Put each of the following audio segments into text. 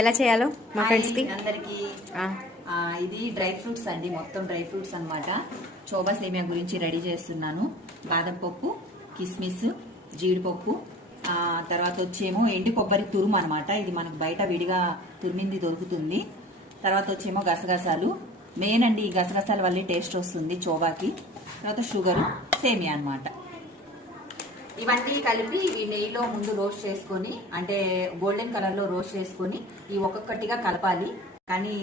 ఎలా చేయాలో మా హాయ్ ఫ్రెండ్స్కి? అందరికి. ఇది డ్రై ఫ్రూట్స్ అండి మొత్తం డ్రై ఫ్రూట్స్ అన్నమాట. చోబా సేమియా గురించి రెడీ చేస్తున్నాను. బాదం పప్పు కిస్మిస్ జీడిపప్పు తర్వాత వచ్చేమో ఎండు కొబ్బరి తురుము అనమాట ఇది మనకు బయట విడిగా తురిమింది దొరుకుతుంది. తర్వాత వచ్చేమో గసగసాలు. మెయిన్ అండి ఈ గసగసాల వల్లే టేస్ట్ వస్తుంది చోబాకి తర్వాత షుగరు సేమియా అన్నమాట. ఇవన్నీ కలిపి ఇవి నెయ్యిలో ముందు రోస్ట్ చేసుకొని అంటే గోల్డెన్ కలర్లో రోస్ట్ చేసుకొని ఈ ఒక్కొక్కటిగా కలపాలి. కానీ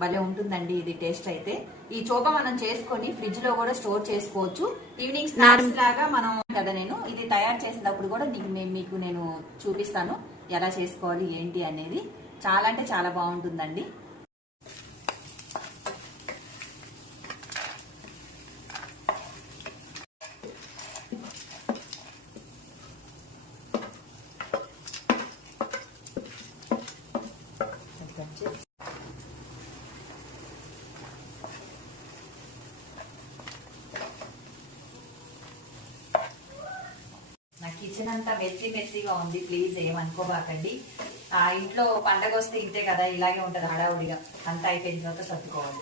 భలే ఉంటుందండి ఇది టేస్ట్ అయితే. ఈ చోప మనం చేసుకొని ఫ్రిడ్జ్లో కూడా స్టోర్ చేసుకోవచ్చు. ఈవినింగ్ స్నాక్స్ లాగా మనం కదా నేను ఇది తయారు చేసినప్పుడు కూడా మీకు నేను చూపిస్తాను ఎలా చేసుకోవాలి ఏంటి అనేది. చాలా అంటే చాలా బాగుంటుందండి నా కిచెన్ అంతా మెస్సీ మెస్సీగా ఉంది ప్లీజ్ ఏమనుకోబాకండి. ఆ ఇంట్లో పండగ వస్తే ఇంతే కదా ఇలాగే ఉంటుంది హడావుడిగా. అంతా అయిపోయిన తర్వాత సర్దుకోవాలి.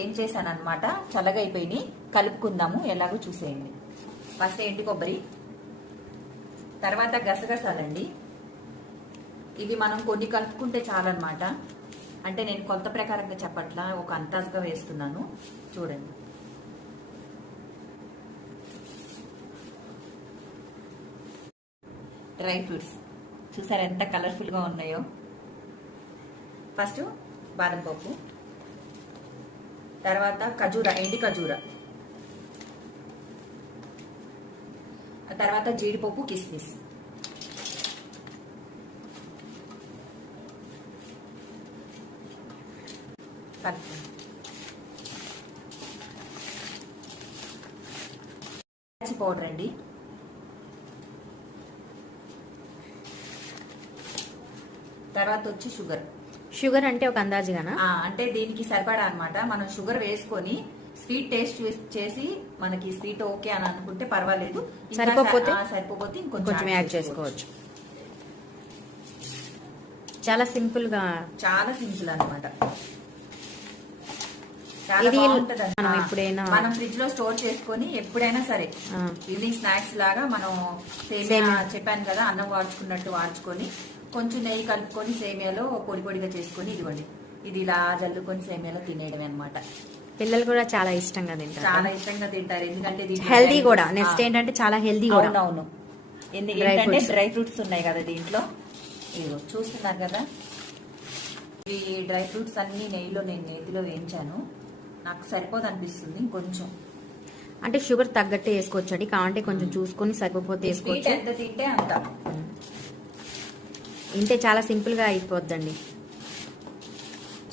ఏం చేశాను అనమాట చల్లగా కలుపుకుందాము ఎలాగో చూసేయండి. ఫస్ట్ ఎండు కొబ్బరి? తర్వాత గసగసాలండి. ఇవి మనం కొన్ని కలుపుకుంటే చాలన్నమాట. అంటే నేను కొంత ప్రకారంగా చెప్పట్లా ఒక అంతాజుగా వేస్తున్నాను. చూడండి. Dry fruits. చూసారు ఎంత కలర్ఫుల్గా ఉన్నాయో? ఫస్ట్ బాదం పప్పు. తర్వాత ఖజూర ఎండి ఖజూర. ఆ తర్వాత జీడిపప్పు కిస్మిస్. పౌడర్ అండి. తర్వాత వచ్చి షుగర్. షుగర్ అంటే ఒక అందాజుగానా? ఆ, అంటే దీనికి సరిపడా అన్నమాట. మనం షుగర్ వేసుకొని స్వీట్ టేస్ట్ చేసి మనకి స్వీట్ ఓకే అని అనుకుంటే పర్వాలేదు. ఇంకా సరిపోకపోతే? స- ఆ, సరిపోతే ఇంకొంచెం కొంచెం యాడ్ చేసుకోవచ్చు. చాలా సింపుల్గా చాలా సింపుల్ బాగుంటది మనం ఫ్రిడ్జ్లో స్టోర్ చేసుకొని ఎప్పుడైనా సరే. ఈవినింగ్ స్నాక్స్ లాగా మనం సేమియా. చెప్పాను కదా అన్నం వాడుచుకున్నట్టు వాడుచుకొని కొంచెం నెయ్యి కలుపుకొని సేమియాలో పొడి పొడిగా చేసుకొని ఇదిగోండి. ఇది ఇలా జల్లుకొని సేమియాలో తినేయడమే అన్నమాట. పిల్లలు కూడా చాలా ఇష్టంగా తింటారు. చాలా ఇష్టంగా తింటారు. ఎందుకంటే హెల్దీ కూడా. నెక్స్ట్ ఏంటంటే చాలా హెల్దీ కూడా. అవునవును. ఎందు- Dry ఏంటంటే fruits. డ్రై ఫ్రూట్స్ ఉన్నాయి కదా దీంట్లో. ఇదిగో చూస్తున్నారు కదా? ఈ డ్రై ఫ్రూట్స్ అన్ని నెయ్యిలో నేను నేతిలో వేయించాను. నాకు సరిపోదు అనిపిస్తుంది ఇంకొంచెం. అంటే షుగర్ తగ్గట్టే వేసుకోవచ్చు అండి కావాలంటే కొంచెం చూసుకొని సరిపోతే వేసుకోవచ్చు. ఎంత తింటే అంత. ఇంతే చాలా సింపుల్గా అయిపోద్దండి.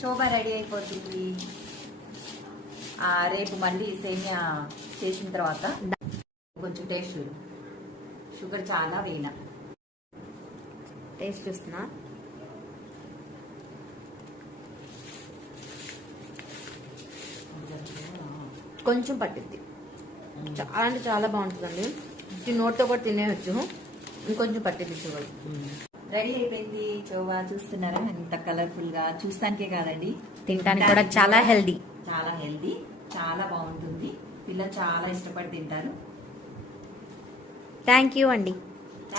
చోబా రెడీ అయిపోతుంది ఆ, రేపు మళ్ళీ సేమియా చేసిన తర్వాత కొంచెం టేస్ట్ షుగర్ చాలా వేయన. టేస్ట్ చూస్తున్నా. కొంచెం పట్టిద్ది. చాలా అంటే చాలా బాగుంటుందండి. నోట్తో కూడా తినేయచ్చు. ఇంకొంచెం పట్టిద్ది షుగర్. రెడీ అయిపోయింది. చోవా చూస్తున్నారా? ఎంత కలర్ఫుల్గా చూస్తానికే కాదండి. తినడానికి కూడా చాలా హెల్దీ. చాలా హెల్దీ. చాలా బాగుంటుంది. పిల్లలు చాలా ఇష్టపడి తింటారు. థ్యాంక్ యూ అండి.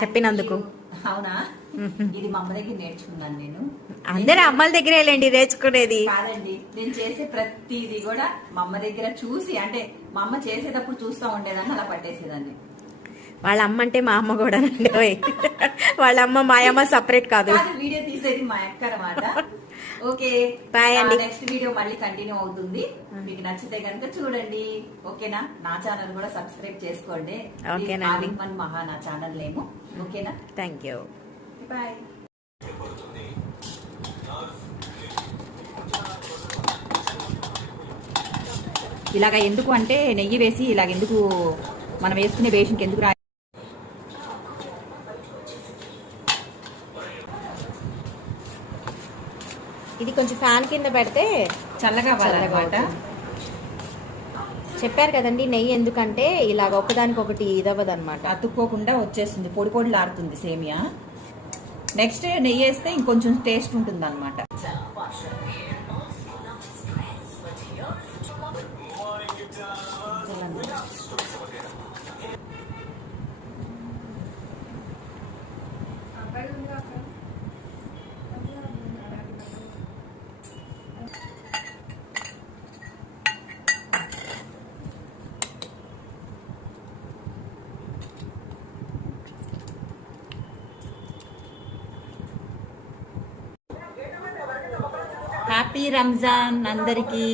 చెప్పినందుకు. అవునా? ఇది మా అమ్మ దగ్గర నేర్చుకున్నాను నేను. అందరు అమ్మల దగ్గరే వెళ్ళండి నేర్చుకునేది. కాదండి. నేను చేసే ప్రతిది కూడా మా అమ్మ దగ్గర చూసి అంటే మా అమ్మ చేసేటప్పుడు చూస్తూ ఉండేదాన్ని అలా పట్టేసేదాన్ని. వాళ్ళ అమ్మ అంటే మా అమ్మ కూడా అండి. వాళ్ళ అమ్మ మా అమ్మ సపరేట్ కాదు. కాదు వీడియో తీసేది మా అక్క అనమాట ఓకే Bye అండి. నెక్స్ట్ వీడియో మళ్ళీ కంటిన్యూ అవుతుంది. మీకు నచ్చితే కనుక చూడండి. ఓకేనా? నా ఛానల్ కూడా సబ్స్క్రైబ్ చేసుకోండి. ఓకేనా. వన్ మహా నా ఛానల్ నేము. ఓకేనా? థ్యాంక్ యూ బాయ్ ఇలాగ ఎందుకు అంటే నెయ్యి వేసి ఇలాగ ఎందుకు మనం వేసుకునే బేషన్కి ఎందుకు రా ఇది కొంచెం ఫ్యాన్ కింద పెడితే చల్లగా చల్లగా. చెప్పారు కదండి నెయ్యి ఎందుకంటే ఇలాగ ఒకదానికి ఒకటి ఇదవ్వదు అనమాట అతుక్కోకుండా వచ్చేస్తుంది పొడి పొడిలాడుతుంది సేమియా. నెక్స్ట్ నెయ్యి వేస్తే ఇంకొంచెం టేస్ట్ ఉంటుంది అనమాట హ్యాపీ రంజాన్ అందరికీ.